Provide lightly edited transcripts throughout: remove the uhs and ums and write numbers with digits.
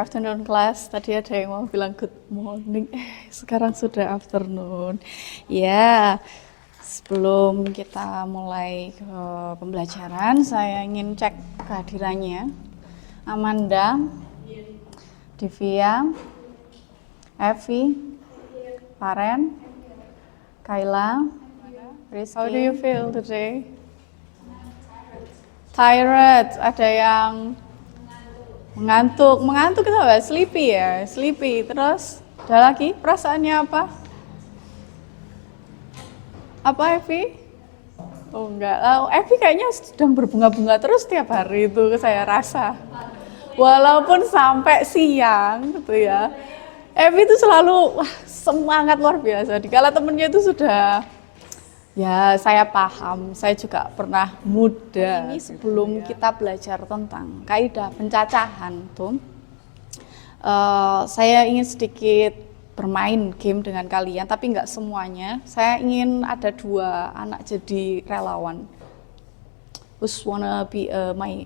afternoon class. Tadi ada yang mau bilang good morning, sekarang sudah afternoon. Ya, sebelum kita mulai ke pembelajaran, saya ingin cek kehadirannya. Amanda, Divya, Evi, Paren, Kayla, Rizky. How do you feel today? Tired. Ada yang mengantuk itu apa? Sleepy ya, sleepy. Terus ada lagi perasaannya apa? Apa Evi? Oh enggak, Evi kayaknya sedang berbunga-bunga terus tiap hari itu saya rasa. Walaupun sampai siang gitu ya. Evi itu selalu semangat luar biasa. Dikala temennya itu sudah, ya saya paham, saya juga pernah muda. Ini sebelum kita belajar tentang kaidah pencacahan tuh, saya ingin sedikit bermain game dengan kalian, tapi nggak semuanya. Saya ingin ada 2 anak jadi relawan. Who's wanna be my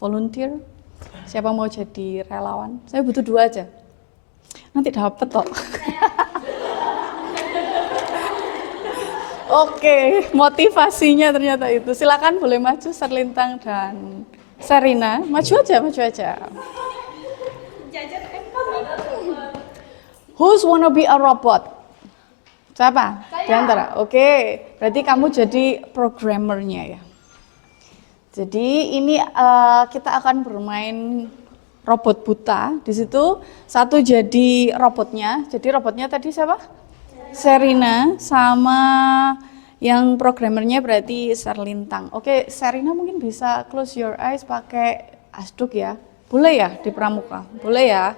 volunteer? Siapa mau jadi relawan? Saya butuh 2 aja. Nanti dapet kok. Oke, motivasinya ternyata itu. Silakan boleh maju Serlintang dan Serina. Maju aja, maju aja. Who's wanna be a robot? Siapa? Di antara. Oke, berarti kamu jadi programmernya ya. Jadi ini kita akan bermain robot buta. Di situ satu jadi robotnya. Jadi robotnya tadi siapa? Serina, sama yang programmernya berarti Serlintang. Oke, Serina mungkin bisa close your eyes pakai asduk ya. Boleh ya di pramuka? Boleh ya.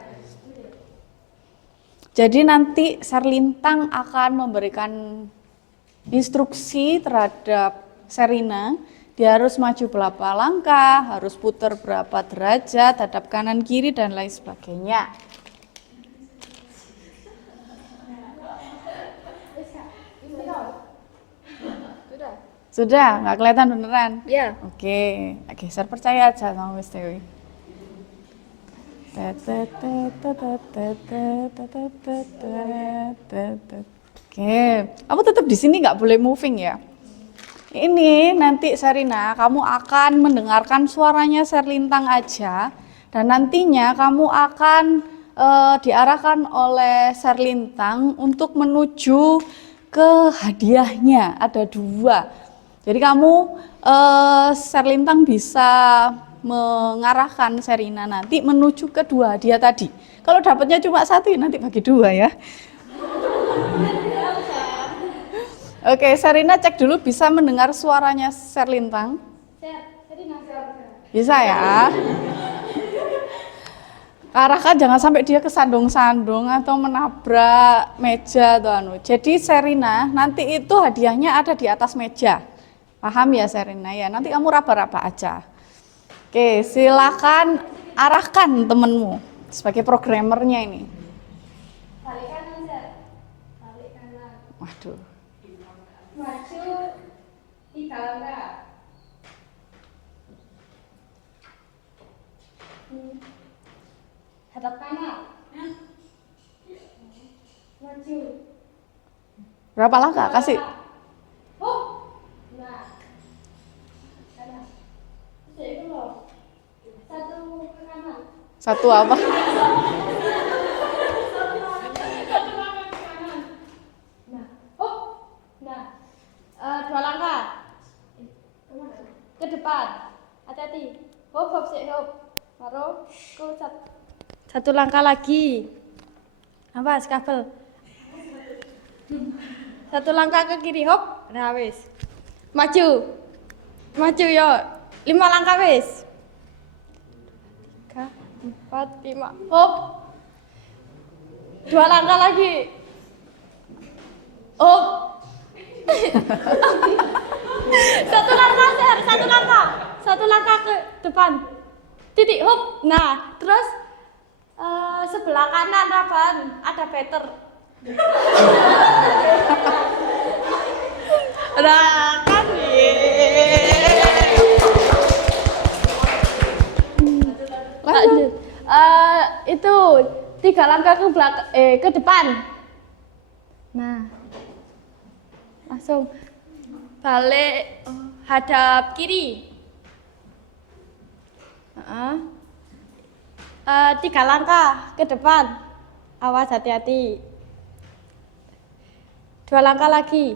Jadi nanti Serlintang akan memberikan instruksi terhadap Serina. Dia harus maju berapa langkah, harus putar berapa derajat, hadap kanan kiri dan lain sebagainya. Sudah, nggak kelihatan beneran? Ya. Oke, saya percaya aja sama Miss Dewi. Oke, kamu tetap di sini nggak boleh moving ya. Ini nanti Serina, kamu akan mendengarkan suaranya Serlintang aja, dan nantinya kamu akan diarahkan oleh Serlintang untuk menuju ke hadiahnya. Ada 2. Jadi kamu Serlintang bisa mengarahkan Serina nanti menuju ke 2 hadiah tadi. Kalau dapatnya cuma 1 nanti bagi 2 ya. Oke, Serina cek dulu bisa mendengar suaranya Serlintang. Bisa ya. Arahkan jangan sampai dia kesandung-sandung atau menabrak meja atau anu. Jadi Serina nanti itu hadiahnya ada di atas meja. Paham ya Serina ya? Nanti kamu raba-raba aja. Oke, silakan arahkan temenmu sebagai programmernya ini. Balik kanan, Zat. Balik kanan. Waduh. Maju 3 langkah. Hadap kanan. Maju. Berapa langkah? Kasih. Nah. Kanan. Itu loh. 1 ke kanan. 1 apa? Nah, 2 langkah ke depan, hati-hati. Hop, sik, hop. Baru ke 1 langkah lagi. Apa, skabel? 1 langkah ke kiri, hop. Nah, wis. Maju yo. 5 langkah wis. 3, 4, 5, hop. 2 langkah lagi. Hop. 1 langkah, Ser. 1 langkah. 1 langkah ke depan. Titik, hop. Nah, terus sebelah kanan Raban ada Peter. Nah, kan lanjut. itu 3 langkah ke belakang, ke depan. Nah, langsung balik, hadap kiri. 3 langkah ke depan, awas hati-hati. 2 langkah lagi,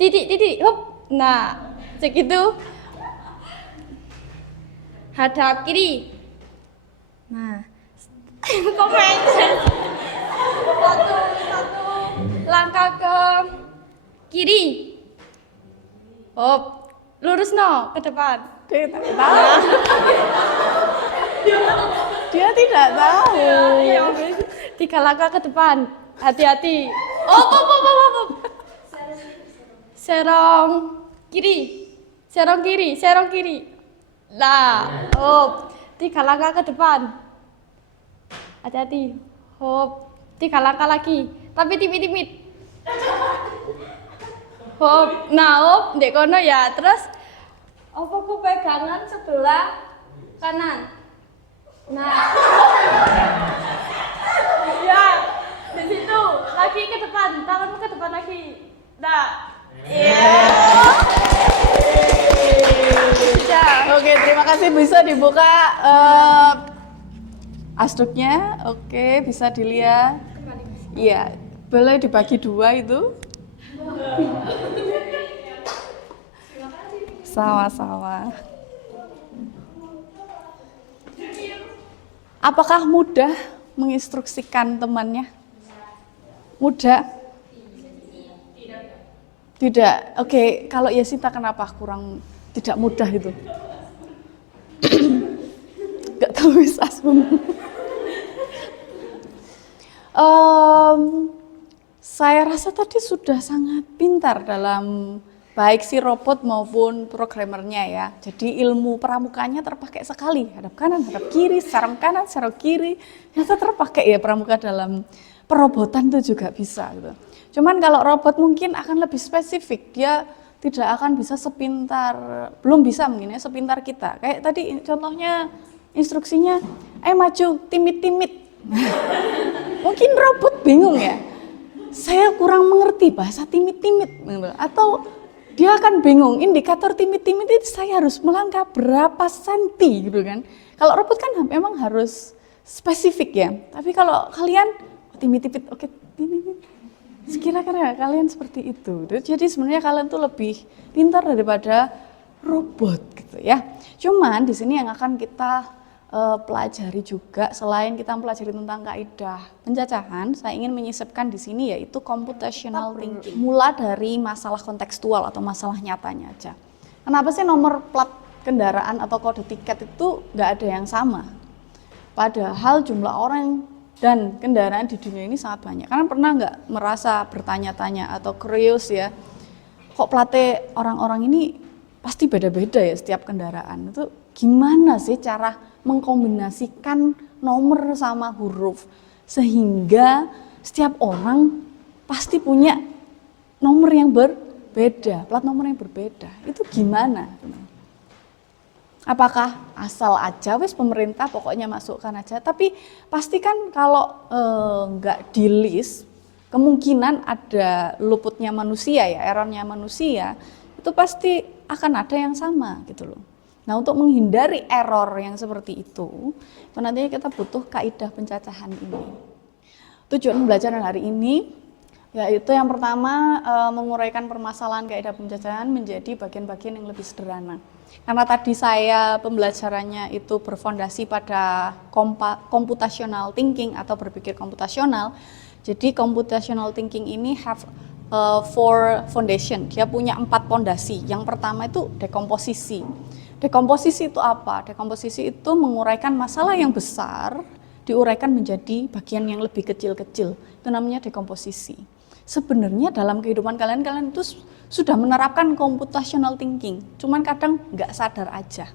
titik, hop. Nah, segitu. Hadap kiri. Nah, kok mencet. Satu langkah ke kiri. Hop, lurus no ke depan. Dia tidak tahu. Dia tidak tahu. 3 langkah ke depan, hati-hati. Op. Serong kiri. Nah, hop. 3 langkah ke depan. Hati-hati. Hop. 3 langkah lagi. Tapi timit-timit. Hop. Nah, hop. Ndek kono ya. Terus ku pegangan sebelah kanan. Nah. Ya. Di situ. Lagi ke depan. Tanganmu ke depan lagi. Nah. Oke, terima kasih. Bisa dibuka asduknya. Oke, bisa dilihat. Iya, boleh dibagi 2 itu. Sama-sama. Apakah mudah menginstruksikan temannya? Mudah? Tidak. Oke, kalau Yesita kenapa kurang tidak mudah itu? Gak tahu bisa. Saya rasa tadi sudah sangat pintar dalam baik si robot maupun programmernya ya. Jadi ilmu pramukanya terpakai sekali. Hadap kanan, hadap kiri, serong kanan, serong kiri. Ternyata terpakai ya pramuka dalam perobotan itu juga bisa gitu. Cuman kalau robot mungkin akan lebih spesifik. Dia tidak akan bisa sepintar, belum bisa mungkin ya sepintar kita. Kayak tadi contohnya instruksinya, maju, timit-timit. Mungkin robot bingung ya. Saya kurang mengerti bahasa timit-timit. Atau dia akan bingung, indikator timit-timit itu saya harus melangkah berapa senti gitu kan. Kalau robot kan memang harus spesifik ya. Tapi kalau kalian timit-timit, oke, timit-timit. Sekira-kira kalian seperti itu. Jadi sebenarnya kalian tuh lebih pintar daripada robot gitu ya. Cuman di sini yang akan kita pelajari juga, selain kita mempelajari tentang kaidah pencacahan, saya ingin menyisipkan di sini yaitu computational thinking. Mula dari masalah kontekstual atau masalah nyatanya aja. Kenapa sih nomor plat kendaraan atau kode tiket itu nggak ada yang sama? Padahal jumlah orang dan kendaraan di dunia ini sangat banyak. Kalian pernah nggak merasa bertanya-tanya atau curious ya, kok plate orang-orang ini pasti beda-beda ya setiap kendaraan. Itu gimana sih cara mengkombinasikan nomor sama huruf sehingga setiap orang pasti punya nomor yang berbeda, plat nomor yang berbeda. Itu gimana? Apakah asal aja wes pemerintah pokoknya masukkan aja, tapi pastikan kalau nggak di list, kemungkinan ada luputnya manusia ya, errornya manusia, itu pasti akan ada yang sama gitu loh. Nah, untuk menghindari error yang seperti itu nantinya kita butuh kaidah pencacahan ini. Tujuan pembelajaran hari ini yaitu yang pertama menguraikan permasalahan kaidah pencacahan menjadi bagian-bagian yang lebih sederhana. Karena tadi saya pembelajarannya itu berfondasi pada computational thinking atau berpikir komputasional. Jadi computational thinking ini have 4 foundation. Dia punya 4 fondasi. Yang pertama itu dekomposisi. Dekomposisi itu apa? Dekomposisi itu menguraikan masalah yang besar, diuraikan menjadi bagian yang lebih kecil-kecil. Itu namanya dekomposisi. Sebenarnya dalam kehidupan kalian itu sudah menerapkan computational thinking, cuman kadang nggak sadar aja.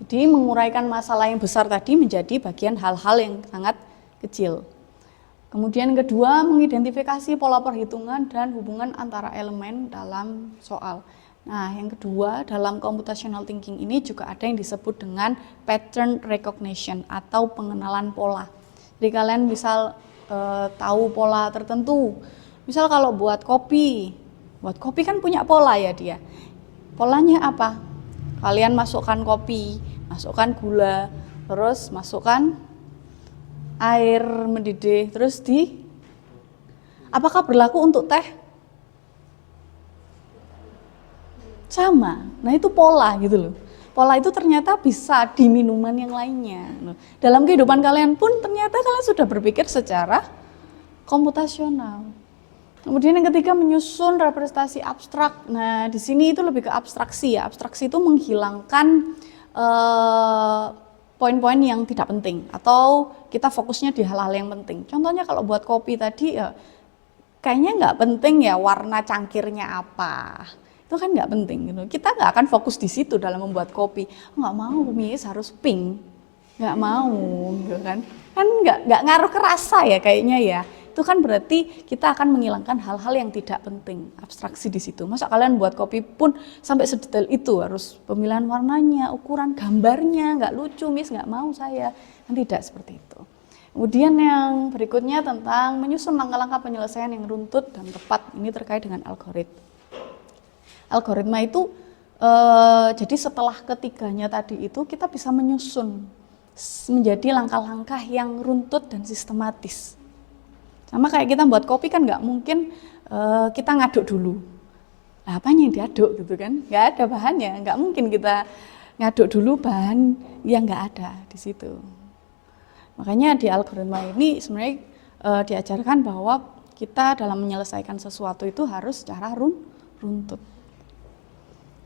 Jadi menguraikan masalah yang besar tadi menjadi bagian hal-hal yang sangat kecil. Kemudian kedua, mengidentifikasi pola perhitungan dan hubungan antara elemen dalam soal. Nah, yang kedua dalam computational thinking ini juga ada yang disebut dengan pattern recognition atau pengenalan pola. Jadi kalian misal tahu pola tertentu. Misal kalau buat kopi kan punya pola ya dia. Polanya apa? Kalian masukkan kopi, masukkan gula, terus masukkan air mendidih, terus apakah berlaku untuk teh? Sama. Nah itu pola gitu loh. Pola itu ternyata bisa di minuman yang lainnya. Dalam kehidupan kalian pun ternyata kalian sudah berpikir secara komputasional. Kemudian yang ketiga menyusun representasi abstrak. Nah di sini itu lebih ke abstraksi ya. Abstraksi itu menghilangkan poin-poin yang tidak penting atau kita fokusnya di hal-hal yang penting. Contohnya kalau buat kopi tadi ya kayaknya nggak penting ya warna cangkirnya apa. Itu kan nggak penting gitu. Kita nggak akan fokus di situ dalam membuat kopi. Nggak mau kumis harus pink, nggak mau gitu kan. Kan nggak ngaruh ke rasa ya kayaknya ya. Itu kan berarti kita akan menghilangkan hal-hal yang tidak penting, abstraksi di situ. Masa kalian buat kopi pun sampai sedetail itu, harus pemilihan warnanya, ukuran gambarnya, nggak lucu, Miss, nggak mau saya. Kan tidak seperti itu. Kemudian yang berikutnya tentang menyusun langkah-langkah penyelesaian yang runtut dan tepat. Ini terkait dengan algoritma. Algoritma itu, jadi setelah ketiganya tadi itu kita bisa menyusun menjadi langkah-langkah yang runtut dan sistematis. Sama kayak kita buat kopi kan nggak mungkin kita ngaduk dulu. Nah, apanya yang diaduk gitu kan? Nggak ada bahannya, nggak mungkin kita ngaduk dulu bahan yang nggak ada di situ. Makanya di algoritma ini sebenarnya diajarkan bahwa kita dalam menyelesaikan sesuatu itu harus secara runtut.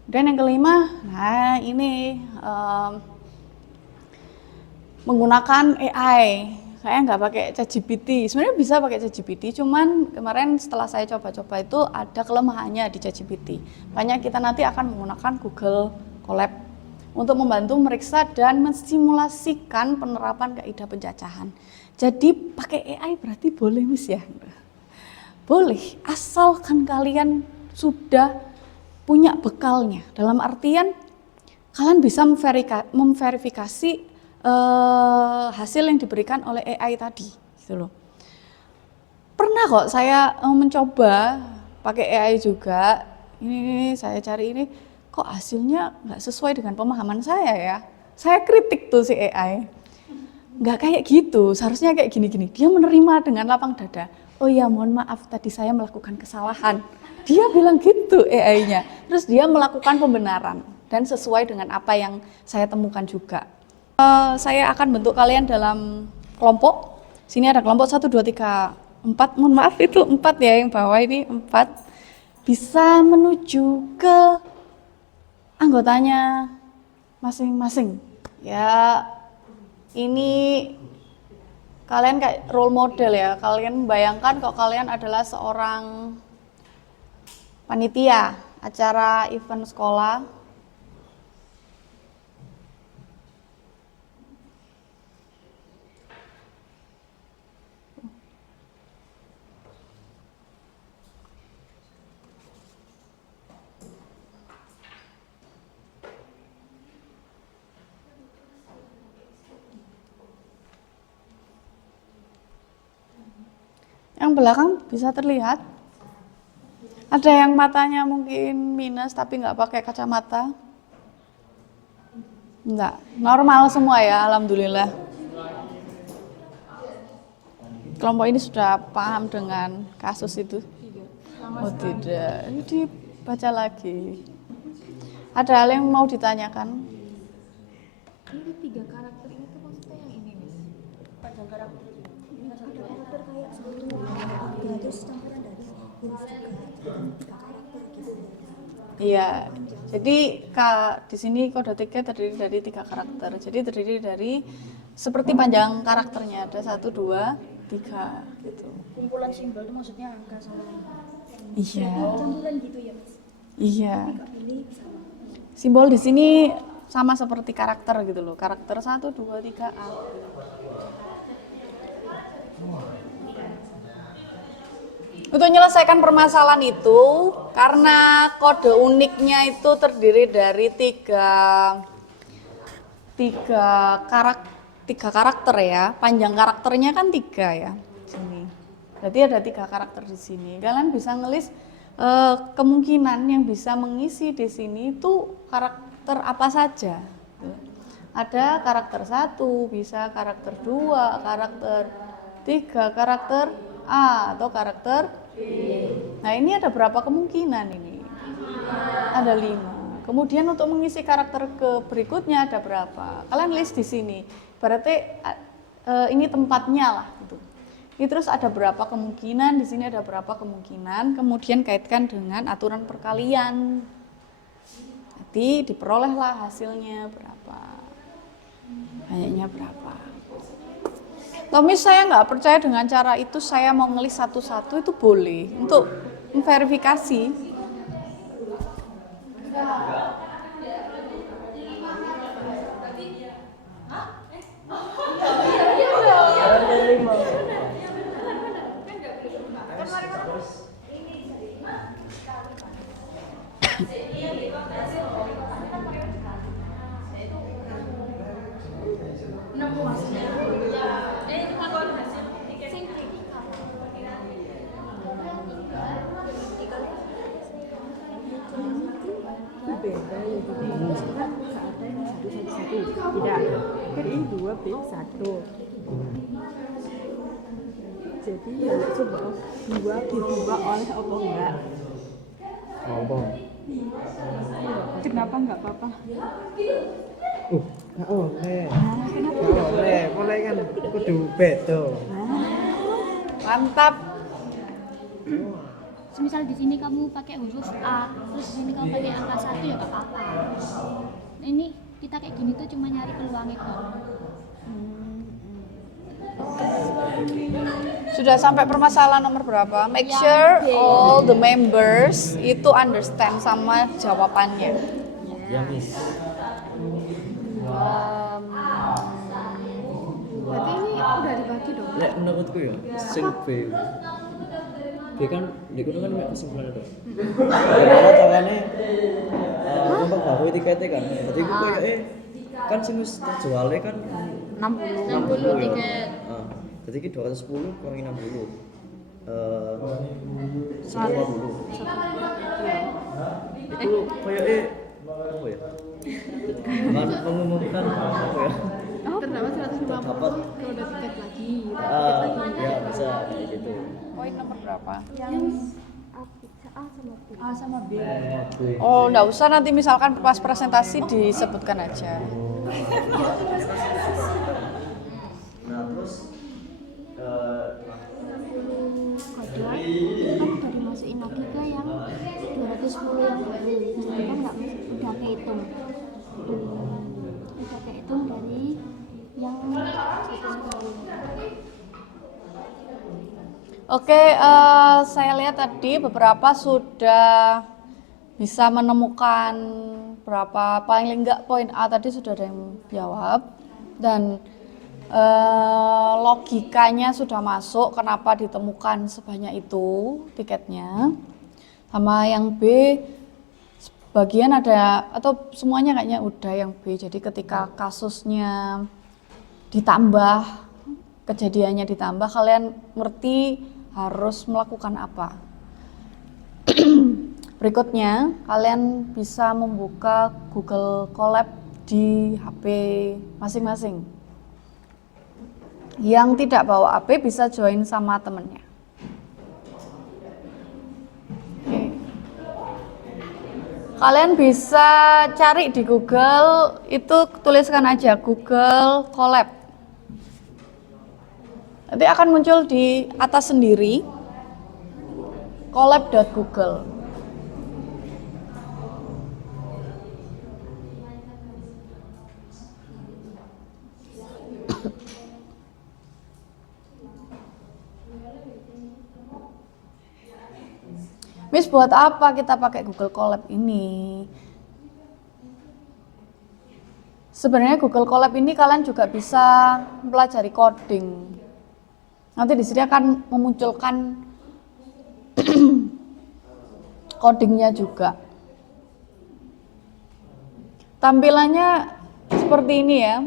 Dan yang kelima, nah ini menggunakan AI. Saya nggak pakai ChatGPT, sebenarnya bisa pakai ChatGPT, cuman kemarin setelah saya coba-coba itu ada kelemahannya di ChatGPT. Makanya kita nanti akan menggunakan Google Colab untuk membantu meriksa dan mensimulasikan penerapan kaidah pencacahan. Jadi pakai AI berarti boleh Miss ya? Boleh, asalkan kalian sudah punya bekalnya. Dalam artian kalian bisa memverifikasi hasil yang diberikan oleh AI tadi, gitu loh. Pernah kok saya mencoba pakai AI juga. Ini saya cari ini, kok hasilnya nggak sesuai dengan pemahaman saya ya. Saya kritik tuh si AI. Nggak kayak gitu, seharusnya kayak gini-gini. Dia menerima dengan lapang dada. Oh ya, mohon maaf tadi saya melakukan kesalahan. Dia bilang gitu AI-nya. Terus dia melakukan pembenaran dan sesuai dengan apa yang saya temukan juga. Saya akan bentuk kalian dalam kelompok. Sini ada kelompok 1, 2, 3, 4. Mohon maaf itu 4 ya, yang bawah ini 4. Bisa menuju ke anggotanya masing-masing. Ya, ini kalian kayak role model ya. Kalian bayangkan kalau kalian adalah seorang panitia acara event sekolah. Yang belakang bisa terlihat. Ada yang matanya mungkin minus tapi nggak pakai kacamata. Enggak, normal semua ya, alhamdulillah. Kelompok ini sudah paham dengan kasus itu? Oh tidak, ini dibaca lagi. Ada hal yang mau ditanyakan? Ini 3 karakter ini tuh maksudnya yang ini Miss? Panjang karakter ini ada karakter kayak satu terus campuran dari huruf juga 3 karakter gitu. Iya, jadi di sini kode 3 terdiri dari 3 karakter. Jadi terdiri dari seperti panjang karakternya, ada 1, 2, 3 gitu. Kumpulan simbol itu maksudnya angka sama Iya. campuran gitu ya Mas? Iya. Ini sama. Simbol di sini sama seperti karakter gitu loh. Karakter 1, 2, 3 A. Untuk menyelesaikan permasalahan itu, karena kode uniknya itu terdiri dari tiga 3 karakter ya. Panjang karakternya kan 3 ya. Sini. Berarti ada 3 karakter di sini. Kalian bisa ngelis kemungkinan yang bisa mengisi di sini itu karakter apa saja. Ada karakter 1, bisa karakter 2, karakter 3, karakter A atau karakter B. Nah ini ada berapa kemungkinan ini? Ada 5. Kemudian untuk mengisi karakter ke berikutnya ada berapa? Kalian list di sini. Berarti ini tempatnya lah gitu. Ini terus ada berapa kemungkinan, di sini ada berapa kemungkinan, kemudian kaitkan dengan aturan perkalian. Nanti diperolehlah hasilnya berapa, banyaknya berapa. Tapi saya nggak percaya dengan cara itu, saya mau ngelis satu-satu itu boleh untuk memverifikasi. Beda ya jadi kan nggak ada yang 1 1 1 tidak kan ini 2 B 1 jadi ya coba 2 dirubah oleh apa enggak kenapa enggak apa-apa Gak oleh. kenapa Gak oleh. Oleh kan kudu beda. Mantap. Misal di sini kamu pakai huruf A, terus di sini kamu pakai angka 1 ya nggak apa-apa. Ini kita kayak gini tuh cuma nyari peluang itu. Sudah sampai permasalahan nomor berapa? Make sure all the members itu understand sama jawabannya. Ya, Miss. berarti ini udah dibagi dong Lek menurutku ya, sing B. B kan di kudu kan mek kesimpulan itu. Karena carane untuk baru tiketnya kan. Jadi gue kayak kan sing wis terjualnya kan 60 tiket. Jadi ki 210 kurangi 60. 150. Itu kayak apa ya? Kan mengumumkan apa ya? terdapat 150 Dapat. kalau udah tiket lagi Ya bisa kayak gitu. Poin nomor berapa? yang A sama B A sama B. Oh, enggak usah, nanti misalkan pas presentasi disebutkan aja. Nah terus kodok kan udah dimasukin lagi ke yang 210 yang baru jadi kan nggak udah kehitung dari yang 110. Oke, saya lihat tadi beberapa sudah bisa menemukan berapa, paling enggak poin A tadi sudah ada yang jawab, dan logikanya sudah masuk kenapa ditemukan sebanyak itu tiketnya. Sama yang B, sebagian ada atau semuanya kayaknya udah yang B. Jadi ketika kasusnya ditambah, kejadiannya ditambah, kalian ngerti harus melakukan apa. Berikutnya, kalian bisa membuka Google Colab di HP masing-masing. Yang tidak bawa HP bisa join sama temennya. Oke. Kalian bisa cari di Google, itu tuliskan aja Google Colab. Nanti akan muncul di atas sendiri, colab.google. Miss, buat apa kita pakai Google Colab ini? Sebenarnya Google Colab ini kalian juga bisa mempelajari coding. Nanti di sini akan memunculkan codingnya juga. Tampilannya seperti ini ya.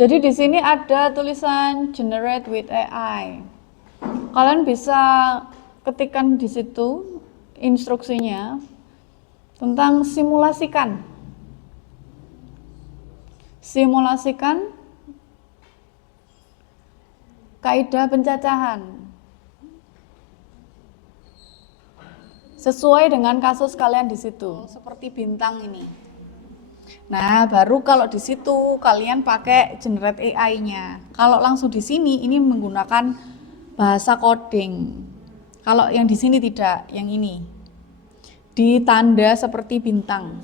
Jadi di sini ada tulisan generate with AI. Kalian bisa ketikkan di situ instruksinya tentang simulasikan. Simulasikan kaidah pencacahan sesuai dengan kasus kalian di situ, seperti bintang ini. Nah, baru kalau di situ kalian pakai generate AI-nya. Kalau langsung di sini ini menggunakan bahasa coding. Kalau yang di sini tidak, yang ini ditanda seperti bintang.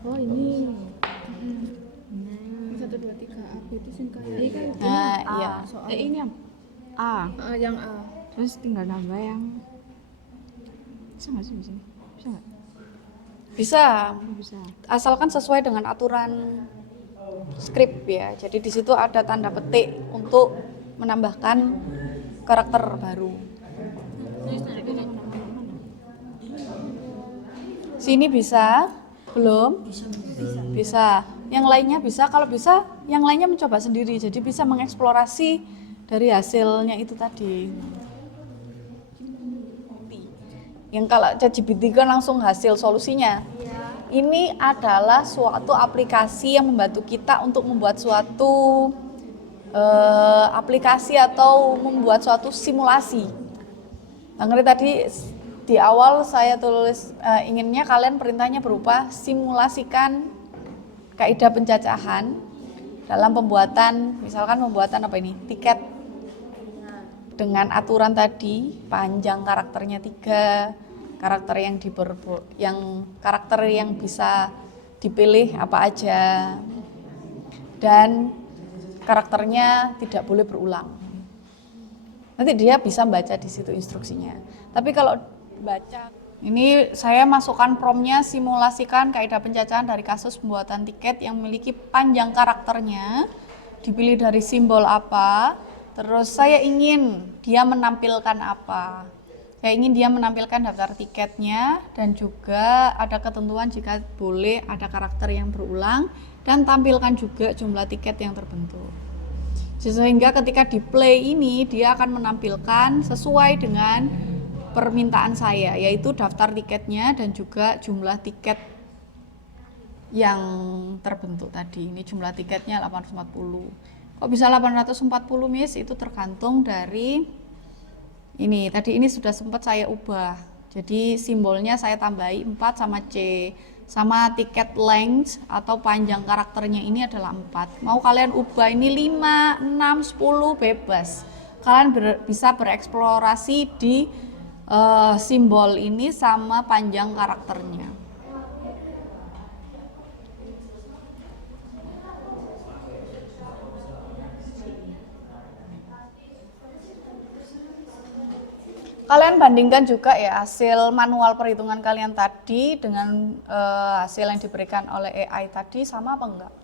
Oh ini 1, 2, 3 A itu sing kayak ini kan Nah, A, iya. soalnya Ini yang A. yang A. Terus tinggal nambah yang bisa nggak sih di sini? Bisa nggak? Bisa. Bisa. Asalkan sesuai dengan aturan skrip ya. Jadi di situ ada tanda petik untuk menambahkan karakter baru. Sini bisa? Belum? Bisa. Yang lainnya bisa. Kalau bisa, yang lainnya mencoba sendiri. Jadi bisa mengeksplorasi dari hasilnya itu tadi. Yang kalau ChatGPT kan langsung hasil solusinya. Ini adalah suatu aplikasi yang membantu kita untuk membuat suatu aplikasi atau membuat suatu simulasi. Ngerti tadi di awal saya tulis inginnya kalian perintahnya berupa simulasikan kaidah pencacahan dalam pembuatan, misalkan pembuatan apa ini, tiket dengan aturan tadi, panjang karakternya 3, karakter karakter yang bisa dipilih apa aja, dan karakternya tidak boleh berulang. Nanti dia bisa baca di situ instruksinya. Tapi kalau baca, ini saya masukkan promptnya simulasikan kaidah pencacahan dari kasus pembuatan tiket yang memiliki panjang karakternya, dipilih dari simbol apa. Terus saya ingin dia menampilkan apa? Saya ingin dia menampilkan daftar tiketnya dan juga ada ketentuan jika boleh ada karakter yang berulang dan tampilkan juga jumlah tiket yang terbentuk. Sehingga ketika di play ini dia akan menampilkan sesuai dengan permintaan saya, yaitu daftar tiketnya dan juga jumlah tiket yang terbentuk tadi. Ini jumlah tiketnya 840. Kok bisa 840 Miss? Itu tergantung dari ini. Tadi ini sudah sempat saya ubah. Jadi simbolnya saya tambahi 4 sama C. Sama tiket length atau panjang karakternya ini adalah 4. Mau kalian ubah ini 5, 6, 10 bebas. Kalian bisa bereksplorasi di simbol ini sama panjang karakternya. Kalian bandingkan juga ya hasil manual perhitungan kalian tadi dengan hasil yang diberikan oleh AI tadi sama apa enggak?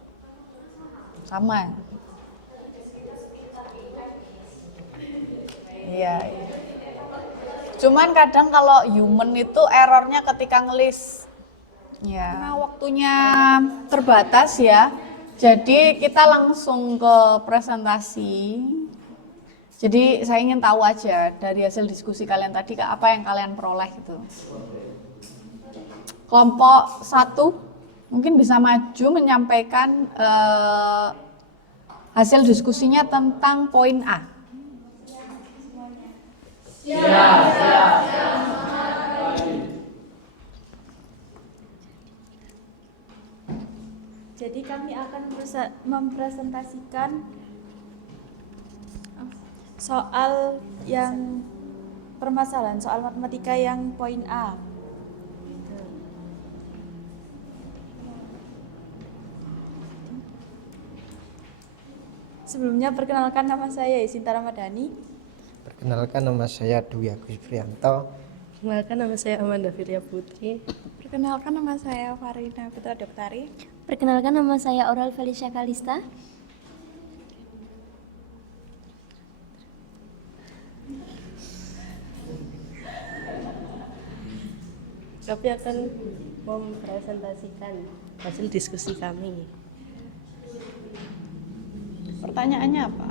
Sama. Iya. Cuman kadang kalau human itu errornya ketika ngelis. Ya. Karena waktunya terbatas ya. Jadi kita langsung ke presentasi. Jadi saya ingin tahu aja dari hasil diskusi kalian tadi apa yang kalian peroleh gitu. Kelompok 1 mungkin bisa maju menyampaikan hasil diskusinya tentang poin A. Jadi kami akan mempresentasikan soal yang permasalahan soal matematika yang poin A. Sebelumnya perkenalkan nama saya Sinta Ramadhani. Perkenalkan nama saya Dwi Agus Prianto. Perkenalkan nama saya Amanda Firya Putri. Perkenalkan nama saya Farina Putra Daktari. Perkenalkan nama saya Oral Felicia Kalista. Kami akan mempresentasikan hasil diskusi kami. Pertanyaannya apa?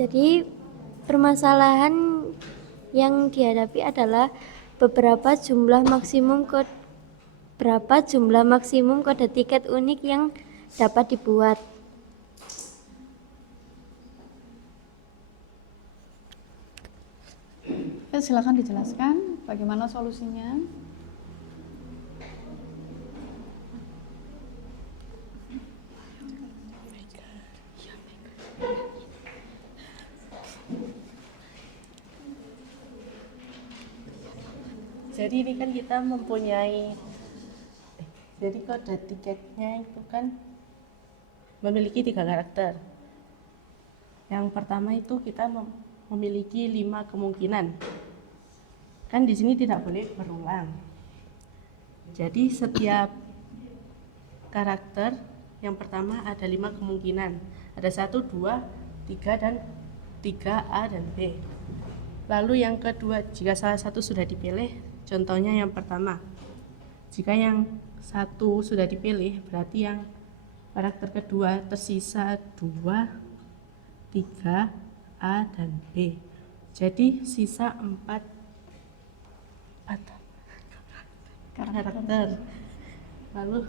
Jadi permasalahan yang dihadapi adalah berapa jumlah maksimum kode tiket unik yang dapat dibuat. Ya, silakan dijelaskan bagaimana solusinya. Jadi ini kan kita mempunyai, jadi kode tiketnya itu kan memiliki 3 karakter. Yang pertama itu kita memiliki 5 kemungkinan. Kan di sini tidak boleh berulang. Jadi setiap karakter yang pertama ada 5 kemungkinan. Ada 1, 2, 3 dan 3A dan B. Lalu yang kedua, jika salah satu sudah dipilih, contohnya yang pertama, jika yang satu sudah dipilih, berarti yang karakter kedua tersisa 2, 3, A, dan B. Jadi sisa 4 karakter. Lalu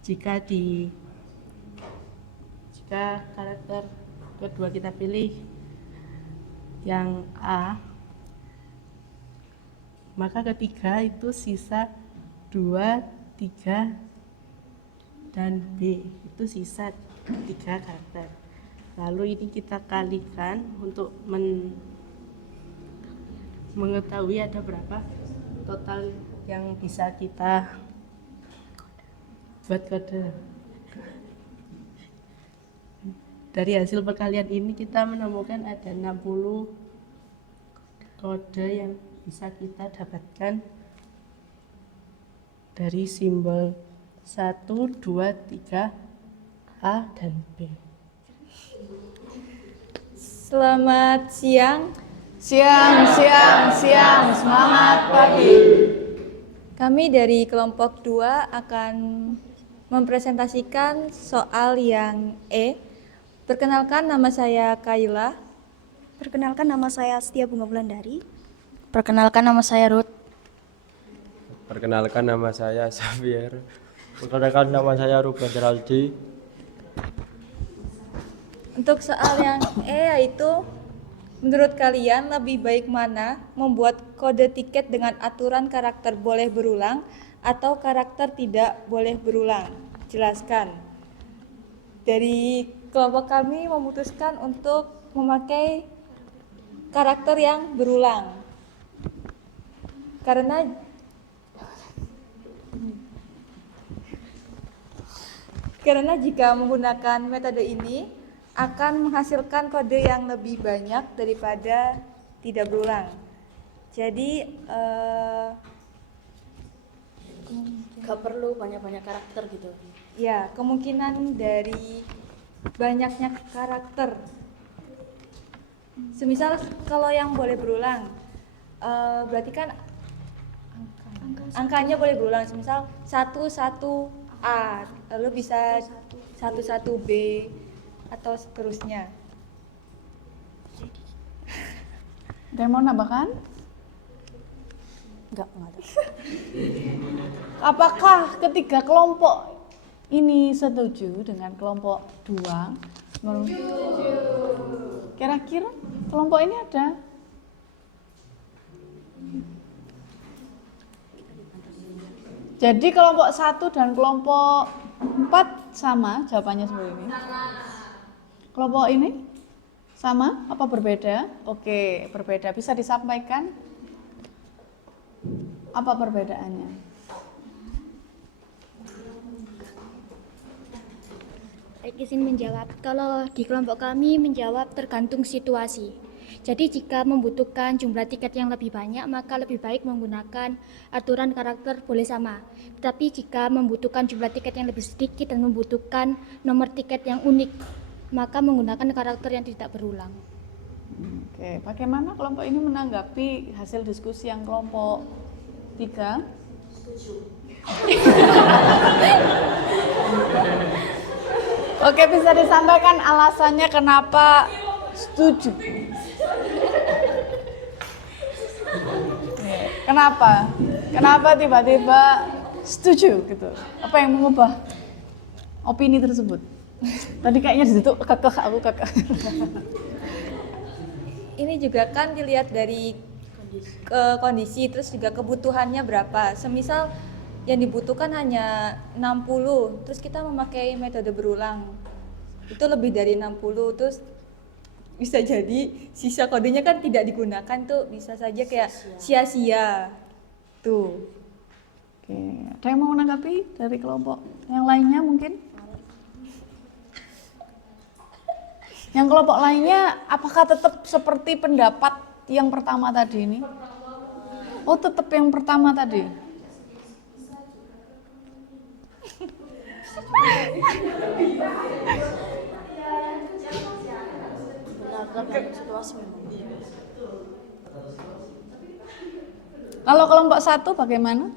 jika karakter kedua kita pilih yang A, maka ketiga itu sisa 2, 3, dan B, itu sisa 3 karakter. Lalu ini kita kalikan untuk mengetahui ada berapa total yang bisa kita buat kode. Dari hasil perkalian ini kita menemukan ada 60 kode yang bisa kita dapatkan dari simbol 1, 2, 3, A, dan B. Selamat siang. Siang, semangat pagi. Kami dari kelompok 2 akan mempresentasikan soal yang E. Perkenalkan, nama saya Kaila. Perkenalkan, nama saya Setia Bunga Wulandari. Perkenalkan, nama saya Ruth. Perkenalkan, nama saya Xavier. Perkenalkan, nama saya Ruben Geraldi. Untuk soal yang E yaitu, menurut kalian lebih baik mana, membuat kode tiket dengan aturan karakter boleh berulang atau karakter tidak boleh berulang? Jelaskan. Dari kelompok kami memutuskan untuk memakai karakter yang berulang. Karena jika menggunakan metode ini akan menghasilkan kode yang lebih banyak daripada tidak berulang. Jadi Gak perlu banyak-banyak karakter gitu. ya, kemungkinan dari banyaknya karakter. Semisal kalau yang boleh berulang, berarti kan angkanya boleh berulang. Semisal 11A, lalu bisa 11B atau seterusnya. Ada yang mau nambahkan? Enggak ada. Apakah ketiga kelompok ini setuju dengan kelompok 2? Kira-kira kelompok ini ada? Jadi kelompok 1 dan kelompok 4 sama jawabannya seperti ini. Kelompok ini sama apa berbeda? Oke, berbeda. Bisa disampaikan apa perbedaannya? baik izin menjawab. Kalau di kelompok kami menjawab tergantung situasi. Jadi jika membutuhkan jumlah tiket yang lebih banyak, maka lebih baik menggunakan aturan karakter boleh sama. Tetapi jika membutuhkan jumlah tiket yang lebih sedikit dan membutuhkan nomor tiket yang unik, maka menggunakan karakter yang tidak berulang. Oke, bagaimana kelompok ini menanggapi hasil diskusi yang kelompok 3? Oke, bisa disampaikan alasannya kenapa setuju? Kenapa? Kenapa tiba-tiba setuju gitu? Apa yang mengubah opini tersebut? Tadi kayaknya di situ aku kakak. Ini juga kan dilihat dari kondisi, terus juga kebutuhannya berapa. Semisal yang dibutuhkan hanya 60, terus kita memakai metode berulang, itu lebih dari 60, terus bisa jadi sisa kodenya kan tidak digunakan tuh, bisa saja kayak sia-sia tuh. Oke, ada yang mau menanggapi dari kelompok yang lainnya mungkin? Yang kelompok lainnya apakah tetap seperti pendapat yang pertama tadi ini? Oh, tetap yang pertama tadi. Kalau kelompok 1 bagaimana?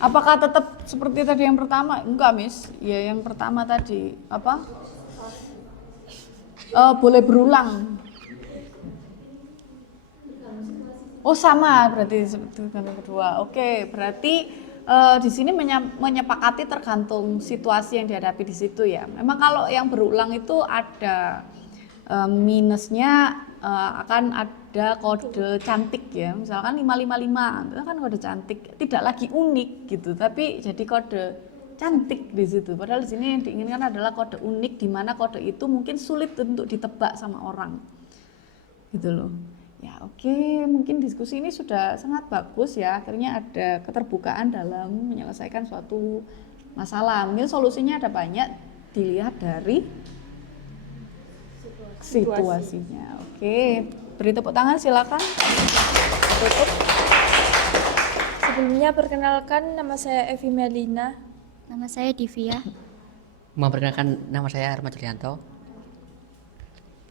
Apakah tetap seperti tadi yang pertama? Enggak, Miss. Ya, yang pertama tadi apa? Boleh berulang. Oh, sama berarti seperti yang kedua. Oke, berarti di sini menyepakati tergantung situasi yang dihadapi di situ ya. Memang kalau yang berulang itu ada minusnya, akan ada kode cantik ya. Misalkan 555 itu kan kode cantik, tidak lagi unik gitu, tapi jadi kode cantik di situ. Padahal di sini yang diinginkan adalah kode unik, di mana kode itu mungkin sulit untuk ditebak sama orang. Gitu loh. Ya oke, mungkin diskusi ini sudah sangat bagus ya. Akhirnya ada keterbukaan dalam menyelesaikan suatu masalah. Mungkin solusinya ada banyak, dilihat dari situasinya. Oke, beri tepuk tangan silakan. Tutup. Sebelumnya perkenalkan, nama saya Evi Melina. Nama saya Divia. Memperkenalkan, nama saya Armad Julianto.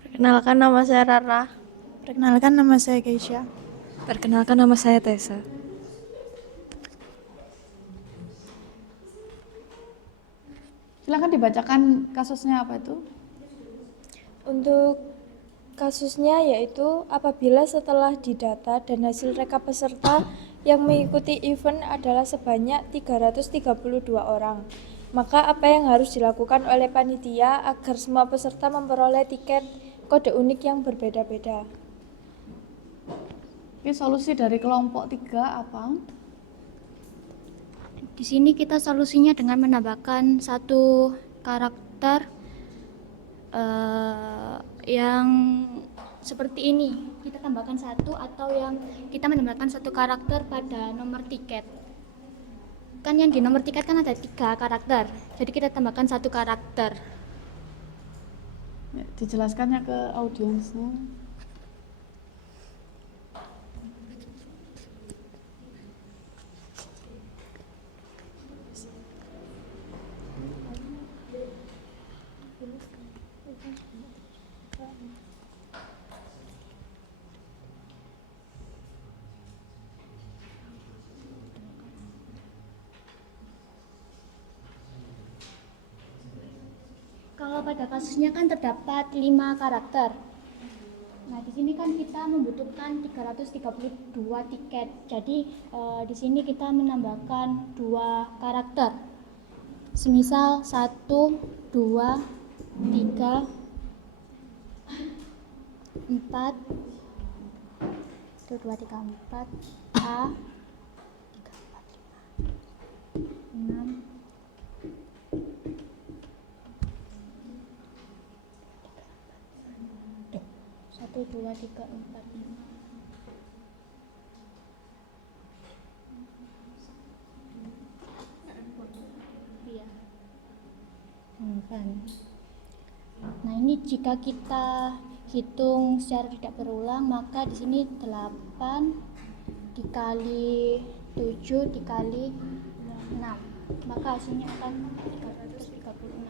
Perkenalkan, nama saya Rara. Perkenalkan, nama saya Keisha. Perkenalkan, nama saya Tessa. Silakan dibacakan kasusnya apa itu? Untuk kasusnya yaitu apabila setelah didata dan hasil rekap peserta yang mengikuti event adalah sebanyak 332 orang, maka apa yang harus dilakukan oleh panitia agar semua peserta memperoleh tiket kode unik yang berbeda-beda? Oke, solusi dari kelompok 3 apa? Di sini kita solusinya dengan menambahkan satu karakter yang seperti ini. Kita tambahkan satu, atau yang kita menambahkan satu karakter pada nomor tiket. Kan yang di nomor tiket kan ada 3 karakter, jadi kita tambahkan satu karakter. Ya, dijelaskannya ke audiensnya. Kalau pada kasusnya kan terdapat 5 karakter. Nah, di sini kan kita membutuhkan 332 tiket. Jadi di sini kita menambahkan 2 karakter. Semisal 1, 2, 3, 4. 1, 2, 3, 4. A 3, 4, 5, 6. 1, 2, 3, 4, 5. Iya. Nah, ini jika kita hitung secara tidak berulang, maka di sini 8 dikali 7 dikali 6. Maka hasilnya akan 336.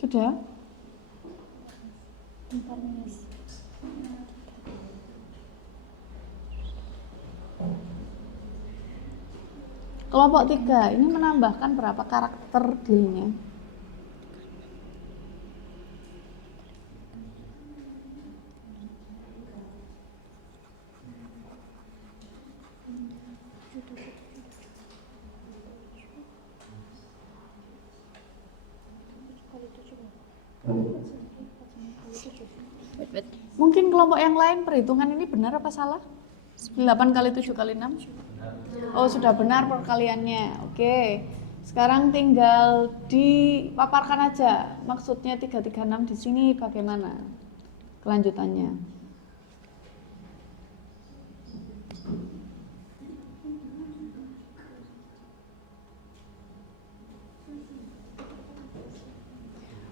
Sudah? Bentar, Miss. Kelompok 3 ini menambahkan berapa karakter dealnya? Mungkin kelompok yang lain perhitungan ini benar apa salah? 8 kali 7 kali 6? Oh, sudah benar perkaliannya. Oke. Sekarang tinggal dipaparkan aja. Maksudnya 336 di sini bagaimana kelanjutannya?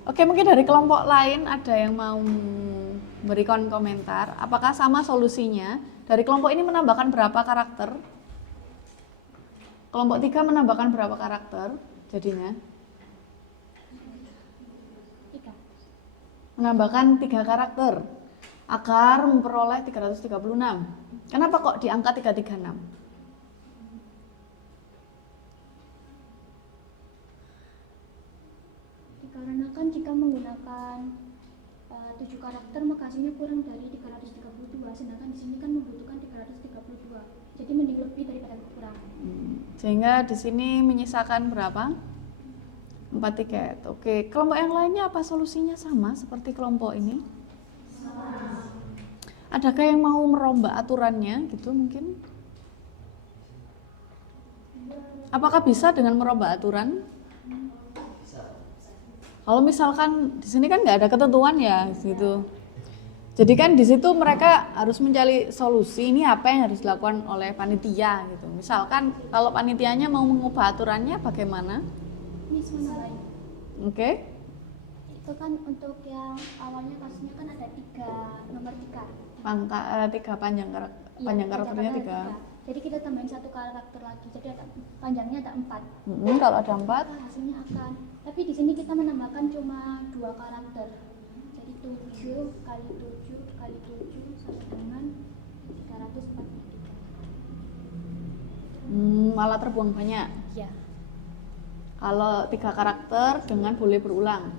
Oke, mungkin dari kelompok lain ada yang mau berikan komentar. Apakah sama solusinya? Dari kelompok ini menambahkan berapa karakter? Kelompok 3 menambahkan berapa karakter jadinya? Menambahkan 3 karakter agar memperoleh 336. Kenapa kok di angka 336? Dikarenakan jika menggunakan 7 karakter maka hasilnya kurang dari 332, sedangkan di sini kan membutuhkan 332. Jadi mending lebih daripada kurang. Sehingga di sini menyisakan berapa? 4 tiket. Oke, kelompok yang lainnya apa solusinya sama seperti kelompok ini? Sama. Adakah yang mau merombak aturannya gitu mungkin? Apakah bisa dengan merombak aturan? Kalau misalkan di sini kan nggak ada ketentuan ya gitu. Jadi kan di situ mereka harus mencari solusi ini apa yang harus dilakukan oleh panitia gitu. Misalkan kalau panitianya mau mengubah aturannya bagaimana? Miss, mana lain? Oke. Itu kan untuk yang awalnya kasusnya kan ada 3 nomor 3. 3 panjang karakternya 3. Jadi kita tambahin 1 karakter lagi. Jadi ada panjangnya ada 4. Kalau ada 4 maka hasilnya akan. Tapi di sini kita menambahkan cuma 2 karakter. Jadi 7 kali 7 kali 7 sama dengan 343. Malah terbuang banyak. Iya. Kalau 3 karakter dengan boleh berulang.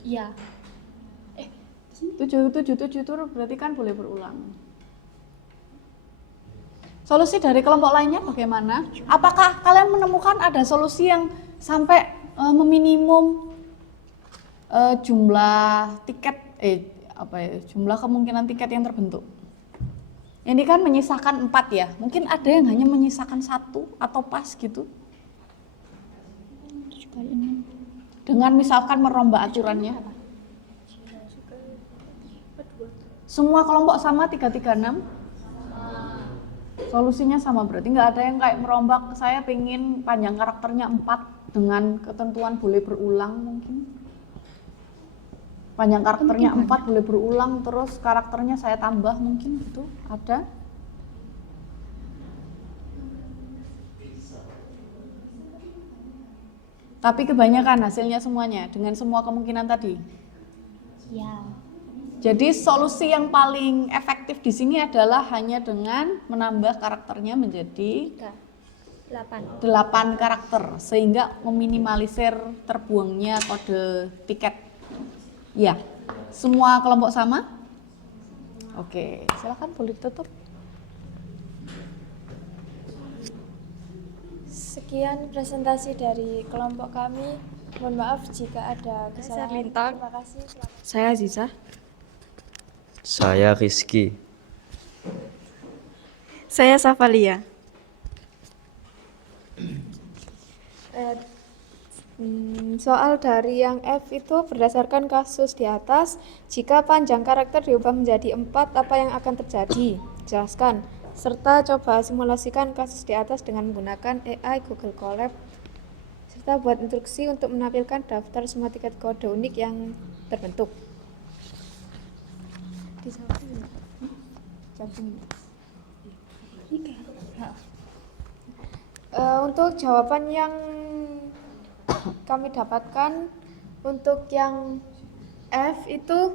Iya. 7 itu berarti kan boleh berulang. Solusi dari kelompok lainnya bagaimana? Apakah kalian menemukan ada solusi yang sampai meminimum jumlah tiket jumlah kemungkinan tiket yang terbentuk? Ini kan menyisakan 4 ya. Mungkin ada yang hanya menyisakan 1 atau pas gitu. Dengan misalkan merombak aturannya. Semua kelompok sama 336? Solusinya sama, berarti nggak ada yang kayak merombak, saya pengen panjang karakternya 4 dengan ketentuan boleh berulang mungkin. Panjang karakternya 4 boleh berulang, terus karakternya saya tambah mungkin gitu, ada? Tapi kebanyakan hasilnya semuanya, dengan semua kemungkinan tadi? Ya. Jadi solusi yang paling efektif di sini adalah hanya dengan menambah karakternya menjadi 8 karakter sehingga meminimalisir terbuangnya kode tiket. Ya, semua kelompok sama? Oke, silakan boleh ditutup. Sekian presentasi dari kelompok kami. Mohon maaf jika ada kesalahan. Terima kasih. Saya Aziza. Saya Rizky. Saya Safalia. Soal dari yang F itu berdasarkan kasus di atas, jika panjang karakter diubah menjadi 4, apa yang akan terjadi? Jelaskan. Serta coba simulasikan kasus di atas dengan menggunakan AI Google Colab. Serta buat instruksi untuk menampilkan daftar semua tiket kode unik yang terbentuk. Untuk jawaban yang kami dapatkan untuk yang F itu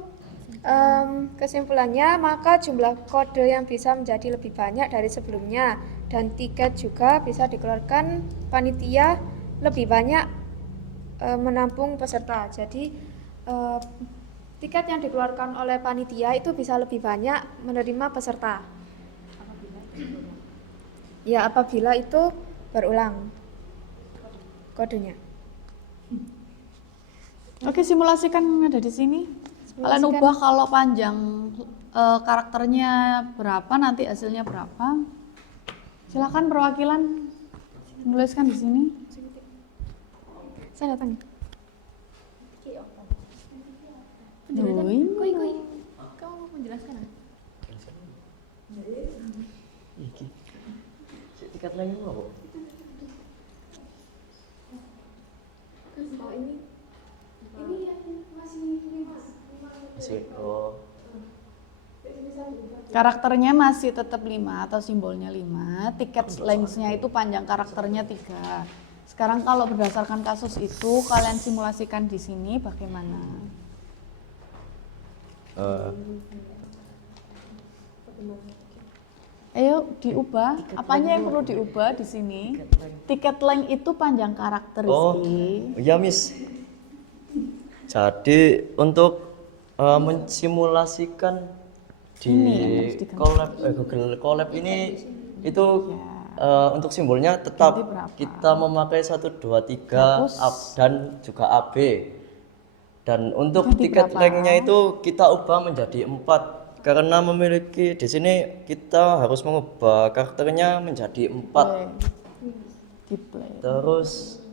kesimpulannya maka jumlah kode yang bisa menjadi lebih banyak dari sebelumnya dan tiket juga bisa dikeluarkan panitia lebih banyak menampung peserta. Jadi tiket yang dikeluarkan oleh panitia itu bisa lebih banyak menerima peserta. Ya, apabila itu berulang kodenya. Oke, simulasikan yang ada di sini. Kalian ubah kalau panjang karakternya berapa, nanti hasilnya berapa. Silakan perwakilan menuliskan di sini. Saya datang. Kamu mau menjelaskan? Iki. Tiket lagi apa? Oh, ini yang masih 5. Masih Karakternya masih tetap 5 atau simbolnya 5. Tiket lengthnya itu panjang karakternya 3. Sekarang kalau berdasarkan kasus itu kalian simulasikan di sini bagaimana? Ayo diubah. Apanya yang perlu diubah di sini? Tiket length itu panjang karakter. Oh, iya Miss. Jadi untuk mensimulasikan di Google Colab ini itu untuk simbolnya tetap kita memakai 1, 2, 3 dan juga AB. Dan untuk tiket length-nya itu kita ubah menjadi 4 karena memiliki di sini kita harus mengubah karakternya menjadi 4. Terus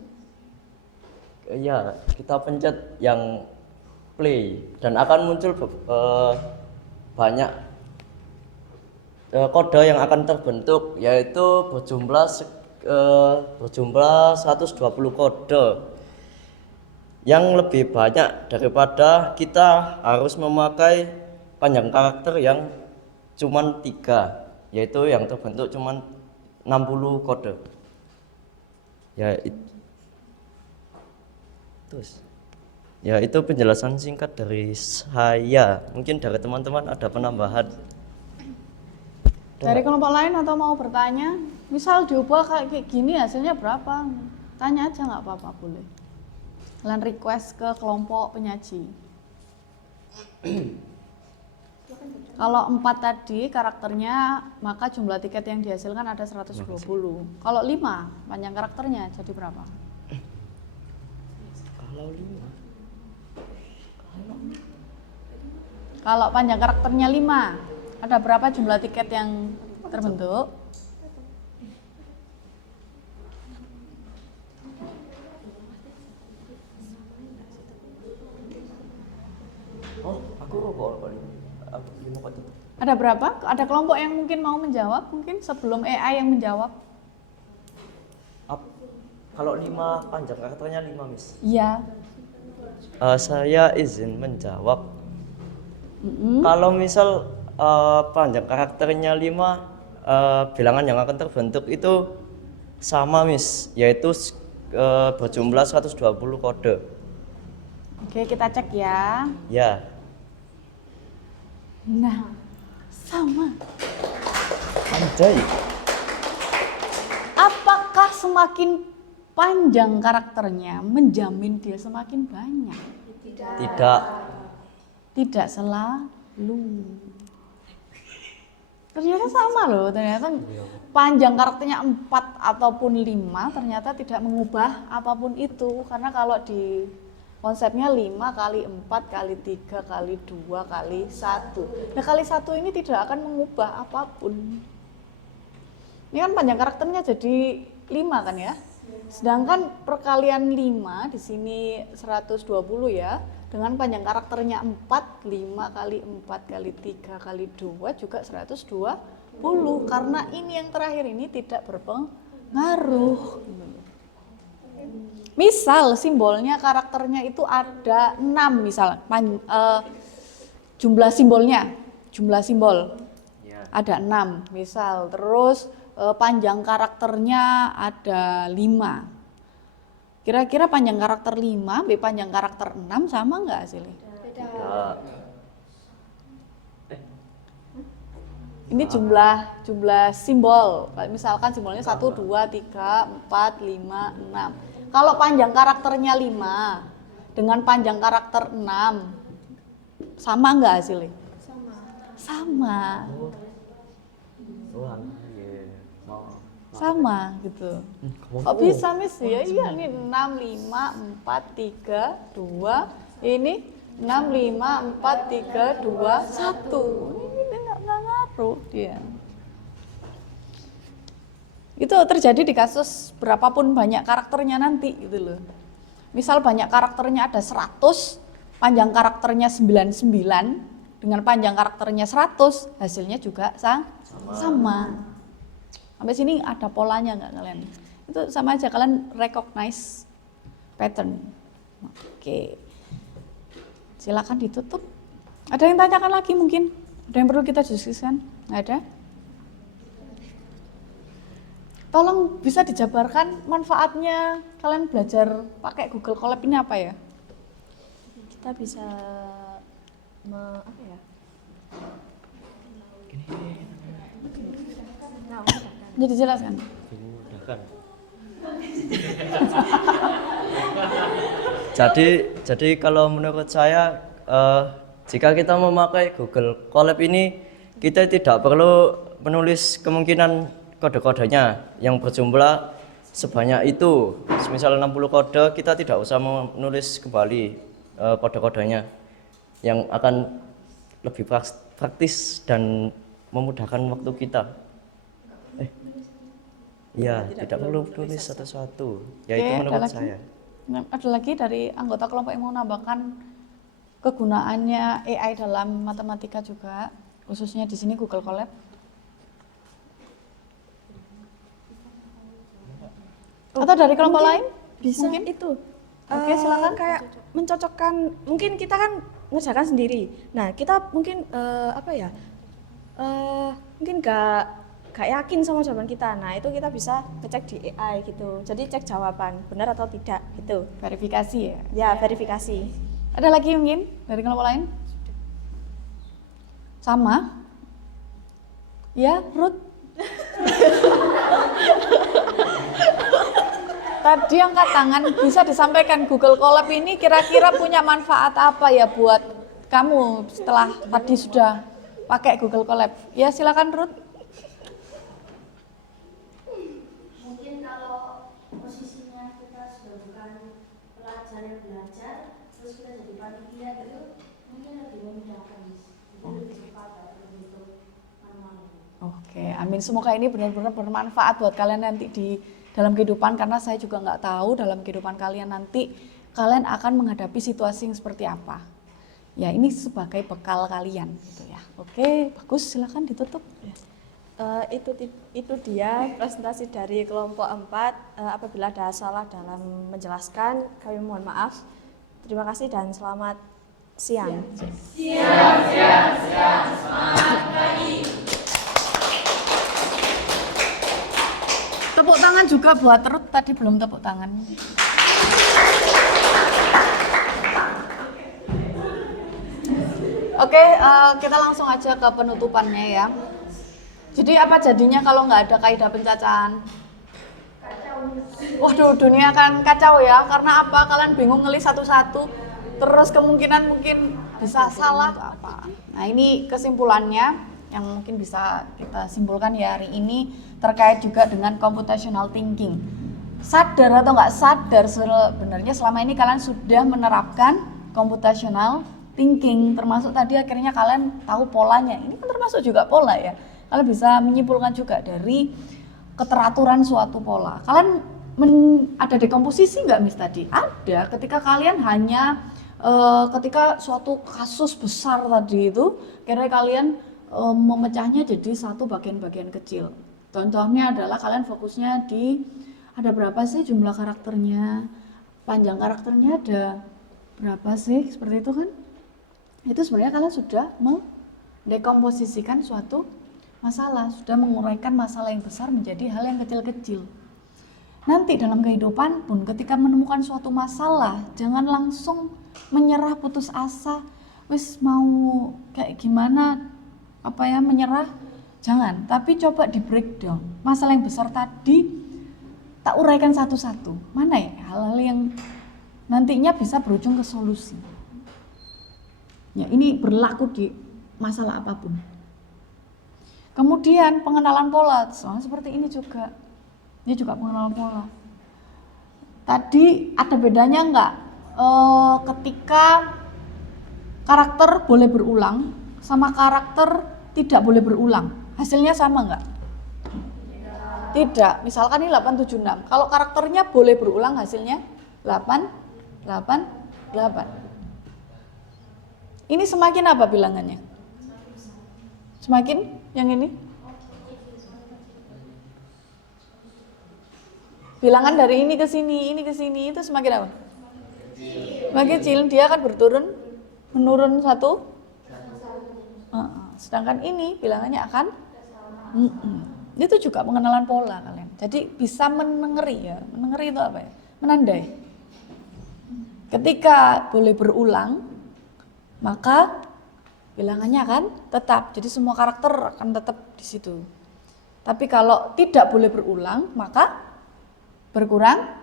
ya kita pencet yang play dan akan muncul banyak kode yang akan terbentuk, yaitu berjumlah 120 kode yang lebih banyak daripada kita harus memakai panjang karakter yang cuman 3, yaitu yang terbentuk cuman 60 kode. Ya itu penjelasan singkat dari saya. Mungkin dari teman-teman ada penambahan dari kelompok lain atau mau bertanya? Misal diubah kayak gini hasilnya berapa? Tanya aja, nggak apa-apa, boleh. Kalian request ke kelompok penyaji. Kalau 4 tadi karakternya, maka jumlah tiket yang dihasilkan ada 120. Kalau 5 panjang karakternya jadi berapa? Kalau panjang karakternya 5, ada berapa jumlah tiket yang terbentuk? Oh, aku lupa. Ada berapa? Ada kelompok yang mungkin mau menjawab, mungkin sebelum AI yang menjawab. Kalau 5 panjang karakternya 5, Miss. Iya. Saya izin menjawab. Kalau misal panjang karakternya 5, bilangan yang akan terbentuk itu sama, Miss, yaitu berjumlah 120 kode. Oke, kita cek ya. Ya. Nah, sama. Anjay. Apakah semakin panjang karakternya menjamin dia semakin banyak? Tidak. Tidak selalu. Ternyata sama loh, ternyata panjang karakternya 4 ataupun 5 ternyata tidak mengubah apapun itu. Karena kalau di konsepnya 5 kali 4 kali 3 kali 2 kali 1. Nah, kali 1 ini tidak akan mengubah apapun. Ini kan panjang karakternya jadi 5 kan ya? Sedangkan perkalian 5 di sini 120 ya. Dengan panjang karakternya 4, 5 kali 4 kali 3 kali 2 juga 120. Karena ini yang terakhir ini tidak berpengaruh. Misal simbolnya karakternya itu ada 6 misal jumlah simbol ada 6 misal, terus panjang karakternya ada 5. Kira-kira panjang karakter 5 sampai panjang karakter 6 sama nggak hasilnya? Beda. Ini jumlah simbol. Misalkan simbolnya 1, 2, 3, 4, 5, 6. Kalau panjang karakternya 5 dengan panjang karakter 6 sama nggak hasilnya? Sama. Sama gitu. Kok bisa Miss? Ya iya ini 6, 5, 4, 3, 2. Ini 6, 5, 4, 3, 2, 1. Ini nggak ngaruh dia. Itu terjadi di kasus berapapun banyak karakternya nanti gitu loh. Misal banyak karakternya ada 100, panjang karakternya 99 dengan panjang karakternya 100, hasilnya juga sama. Sampai sini ada polanya nggak kalian? Itu sama aja, kalian recognize pattern. Oke. Silakan ditutup. Ada yang tanyakan lagi mungkin? Ada yang perlu kita diskusikan? Nggak ada? Tolong bisa dijabarkan manfaatnya kalian belajar pakai Google Colab ini apa ya? Kita bisa apa ya? Jadi jelaskan. Dimudahkan. Jadi kalau menurut saya jika kita memakai Google Colab ini, kita tidak perlu menulis kemungkinan kode-kodenya yang berjumlah sebanyak itu. Misal 60 kode, kita tidak usah menulis kembali kode-kodenya yang akan lebih praktis dan memudahkan waktu kita. Ya, tidak perlu tulis satu-satu. Ya itu menurut saya. Ada lagi dari anggota kelompok yang mau menambahkan kegunaannya AI dalam matematika juga, khususnya di sini Google Colab. Atau dari kelompok lain? Bisa mungkin? itu. Oke, silakan. Kayak mencocokkan, mungkin kita kan ngerjakan sendiri. Nah, kita mungkin mungkin gak yakin sama jawaban kita. Nah, itu kita bisa ngecek di AI gitu. Jadi cek jawaban benar atau tidak gitu. Verifikasi ya? Ya, verifikasi. Ada lagi mungkin dari kelompok lain? Sama? Ya, Ruth? Tadi angkat tangan, bisa disampaikan Google Colab ini kira-kira punya manfaat apa ya buat kamu setelah tadi sudah pakai Google Colab? Ya, silakan Ruth. Mungkin kalau posisinya kita sudah bukan pelajar yang belajar, terus kita jadi panitia itu mungkin lebih memudahkan, jadi lebih cepat untuk manual. Oke, amin. Semoga ini benar-benar bermanfaat buat kalian nanti di dalam kehidupan, karena saya juga nggak tahu dalam kehidupan kalian nanti kalian akan menghadapi situasi yang seperti apa. Ya, ini sebagai bekal kalian gitu ya. Oke, bagus, silakan ditutup. Itu dia presentasi dari kelompok 4. Apabila ada salah dalam menjelaskan, kami mohon maaf. Terima kasih dan selamat siang. Siang, semangat pagi. Tepuk tangan juga buat Ruth, tadi belum tepuk tangan. Oke, kita langsung aja ke penutupannya ya. Jadi apa jadinya kalau nggak ada kaidah pencacahan? Waduh, dunia akan kacau ya. Karena apa? Kalian bingung ngelis satu-satu. Terus kemungkinan mungkin bisa salah atau apa. Nah, ini kesimpulannya yang mungkin bisa kita simpulkan ya hari ini terkait juga dengan computational thinking. Sadar atau nggak sadar sebenarnya selama ini kalian sudah menerapkan computational thinking, termasuk tadi akhirnya kalian tahu polanya. Ini kan termasuk juga pola ya. Kalian bisa menyimpulkan juga dari keteraturan suatu pola. Kalian ada dekomposisi nggak Miss tadi? Ada, ketika kalian hanya ketika suatu kasus besar tadi itu, kira kalian memecahnya jadi satu bagian-bagian kecil. Contohnya adalah kalian fokusnya di ada berapa sih jumlah karakternya, panjang karakternya ada berapa sih, seperti itu kan? Itu sebenarnya kalian sudah mendekomposisikan suatu masalah, sudah menguraikan masalah yang besar menjadi hal yang kecil-kecil. Nanti dalam kehidupan pun ketika menemukan suatu masalah, jangan langsung menyerah, putus asa, wis mau kayak gimana, menyerah, jangan. Tapi coba di breakdown, masalah yang besar tadi tak uraikan satu-satu. Mana ya hal-hal yang nantinya bisa berujung ke solusi. Ya, ini berlaku di masalah apapun. Kemudian pengenalan pola, soalnya seperti ini juga. Ini juga pengenalan pola. Tadi ada bedanya enggak? Ketika karakter boleh berulang sama karakter tidak boleh berulang, hasilnya sama enggak? Tidak. Misalkan ini 876. Kalau karakternya boleh berulang, hasilnya 8, 8, 8. Ini semakin apa bilangannya? Semakin yang ini? Bilangan dari ini ke sini itu semakin apa? Semakin kecil, dia akan menurun satu. Sedangkan ini bilangannya akan itu juga pengenalan pola kalian. Jadi bisa menengeri ya. Menengeri itu apa ya? Menandai. Ketika boleh berulang, maka bilangannya akan tetap. Jadi semua karakter akan tetap di situ. Tapi kalau tidak boleh berulang, maka berkurang.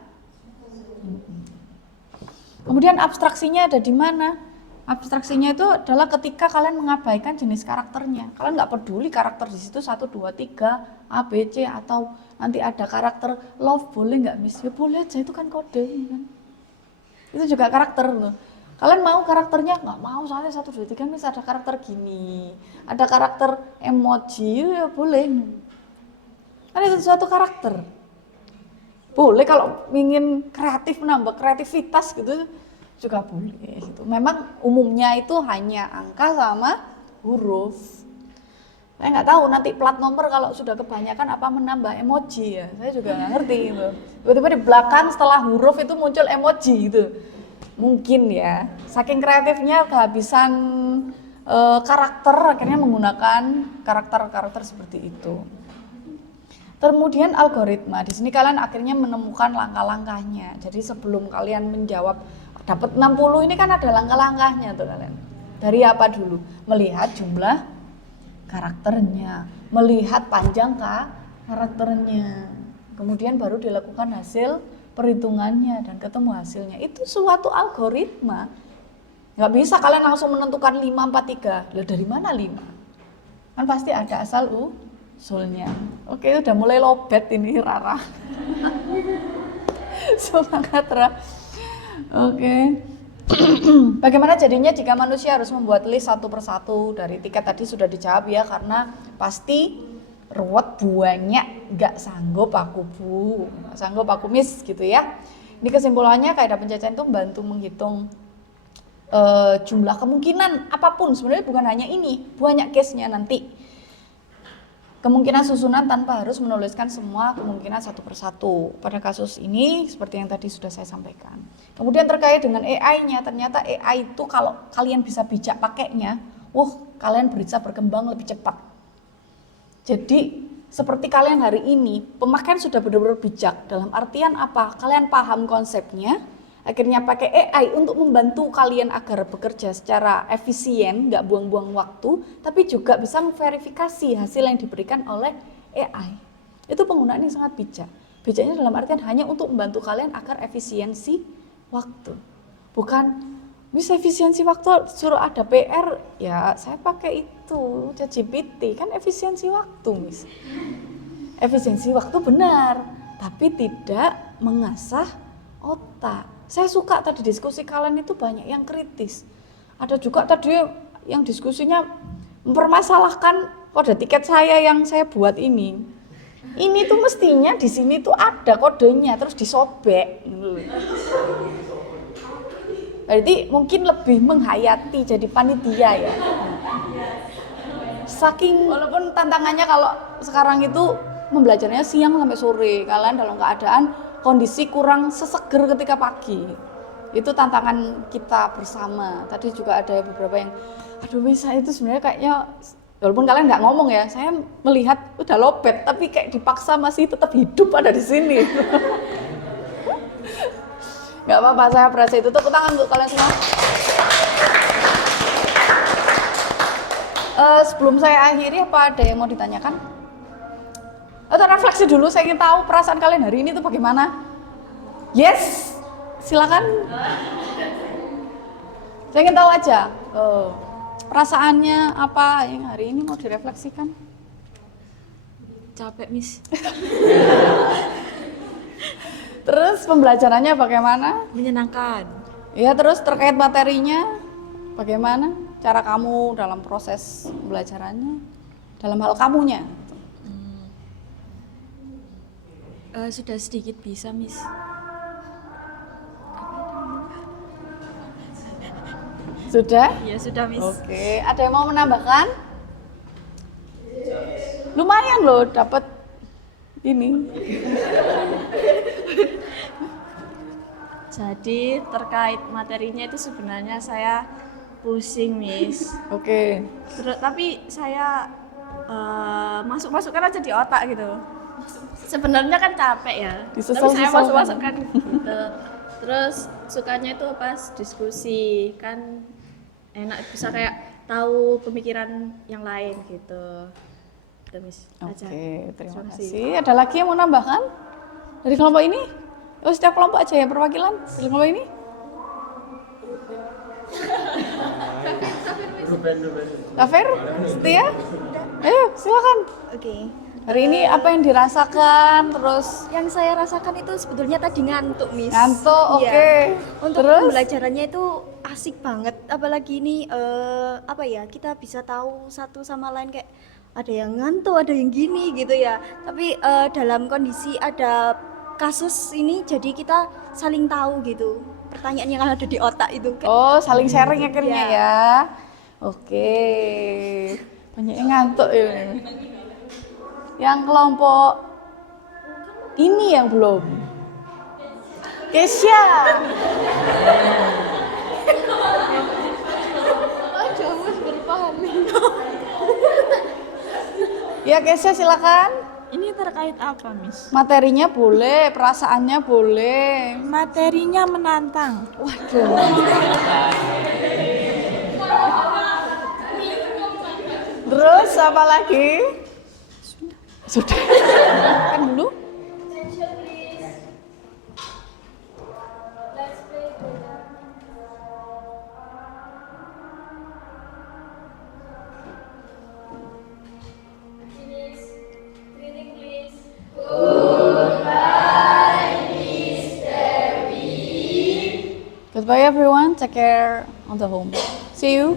Kemudian abstraksinya ada di mana? Abstraksinya itu adalah ketika kalian mengabaikan jenis karakternya. Kalian nggak peduli karakter di situ 1, 2, 3, A, B, C, atau nanti ada karakter love, boleh nggak Miss? Ya boleh aja, itu kan kode kan. Itu juga karakter loh. Kalian mau karakternya? Nggak mau, soalnya 1, 2, 3 Miss ada karakter gini, ada karakter emoji, ya boleh. Kan itu suatu karakter. Boleh kalau ingin kreatif, menambah kreativitas gitu juga boleh gitu. Memang umumnya itu hanya angka sama huruf. Saya nggak tahu nanti plat nomor kalau sudah kebanyakan apa menambah emoji ya. Saya juga nggak ngerti gitu. Tiba-tiba di belakang setelah huruf itu muncul emoji gitu. Mungkin ya. Saking kreatifnya kehabisan karakter akhirnya menggunakan karakter-karakter seperti itu. Kemudian algoritma. Di sini kalian akhirnya menemukan langkah-langkahnya. Jadi sebelum kalian menjawab dapat 60 ini kan ada langkah-langkahnya tuh kalian. Dari apa dulu? Melihat jumlah karakternya, melihat panjang karakternya. Kemudian baru dilakukan hasil perhitungannya dan ketemu hasilnya. Itu suatu algoritma. Nggak bisa kalian langsung menentukan 5, 4, 3. Lah dari mana 5? Kan pasti ada asal usulnya. Oke, udah mulai lobet ini Rara. Semangat Rara. Oke. Bagaimana jadinya jika manusia harus membuat list satu persatu? Dari tiket tadi sudah dijawab ya, karena pasti ruwet, banyak, nggak sanggup aku Bu, nggak sanggup aku Miss gitu ya. Ini kesimpulannya kaidah penjajahan itu membantu menghitung jumlah kemungkinan apapun, sebenarnya bukan hanya ini, banyak case-nya nanti. Kemungkinan susunan tanpa harus menuliskan semua kemungkinan satu persatu. Pada kasus ini seperti yang tadi sudah saya sampaikan. Kemudian terkait dengan AI-nya, ternyata AI itu kalau kalian bisa bijak pakainya, kalian bisa berkembang lebih cepat. Jadi seperti kalian hari ini, pemakaian sudah benar-benar bijak. Dalam artian apa? Kalian paham konsepnya, akhirnya pakai AI untuk membantu kalian agar bekerja secara efisien, nggak buang-buang waktu, tapi juga bisa memverifikasi hasil yang diberikan oleh AI. Itu penggunaan yang sangat bijak. Bijaknya dalam artian hanya untuk membantu kalian agar efisiensi waktu. Bukan, bisa efisiensi waktu suruh ada PR, ya saya pakai itu, ChatGPT, kan efisiensi waktu Miss. Efisiensi waktu benar, tapi tidak mengasah otak. Saya suka tadi diskusi kalian itu banyak yang kritis. Ada juga tadi yang diskusinya mempermasalahkan kode tiket saya yang saya buat ini. Ini tuh mestinya di sini tuh ada kodenya terus disobek. Berarti mungkin lebih menghayati jadi panitia ya. Saking walaupun tantangannya kalau sekarang itu membelajarnya siang sampai sore, kalian dalam keadaan kondisi kurang seseger ketika pagi. Itu tantangan kita bersama. Tadi juga ada beberapa yang, aduh saya itu sebenarnya kayaknya, walaupun kalian nggak ngomong ya, saya melihat udah lobet, tapi kayak dipaksa masih tetap hidup ada di sini. Nggak apa-apa, saya berasa itu. Tepuk tangan untuk kalian semua. Sebelum saya akhiri, apa ada yang mau ditanyakan? Atau refleksi dulu, saya ingin tahu perasaan kalian hari ini tuh bagaimana? Yes, silakan. Saya ingin tahu aja, perasaannya apa yang hari ini mau direfleksikan? Capek, Miss. Terus pembelajarannya bagaimana? Menyenangkan. Ya, terus terkait materinya, bagaimana cara kamu dalam proses pembelajarannya, dalam hal kamunya? Sudah sedikit bisa, Miss. Sudah? Ya sudah, Miss. Oke, ada yang mau menambahkan? Lumayan loh dapat ini. Jadi terkait materinya itu sebenarnya saya pusing, Miss. Oke. Tapi saya masukkan aja di otak gitu. Sebenarnya kan capek ya. Tapi saya masukkan gitu. Terus sukanya itu pas diskusi, kan enak bisa kayak tahu pemikiran yang lain gitu. Gitu, Miss. Oke, terima kasih. Ada lagi yang mau nambahkan dari kelompok ini? Oh, setiap kelompok aja ya perwakilan dari kelompok ini? Kafir? Setia? Ayo, silakan. Oke. Hari ini apa yang dirasakan? Terus yang saya rasakan itu sebetulnya tadi ngantuk, Miss. Ngantuk, Iya. oke. Untuk Terus? pembelajarannya itu asik banget. Apalagi ini apa ya? Kita bisa tahu satu sama lain kayak ada yang ngantuk, ada yang gini gitu ya. Tapi dalam kondisi ada kasus ini jadi kita saling tahu gitu. Pertanyaan yang ada di otak itu kan. Oh, saling sharing akhirnya ya. Oke. Banyak yang ngantuk ya. Yang kelompok ini yang belum. Kesya. Ya, Kesya silakan. Ini terkait apa, Miss? Materinya boleh, perasaannya boleh. Materinya menantang. Waduh. Terus apa lagi? Sudah. Kan dulu. Goodbye everyone, take care on the home. See you.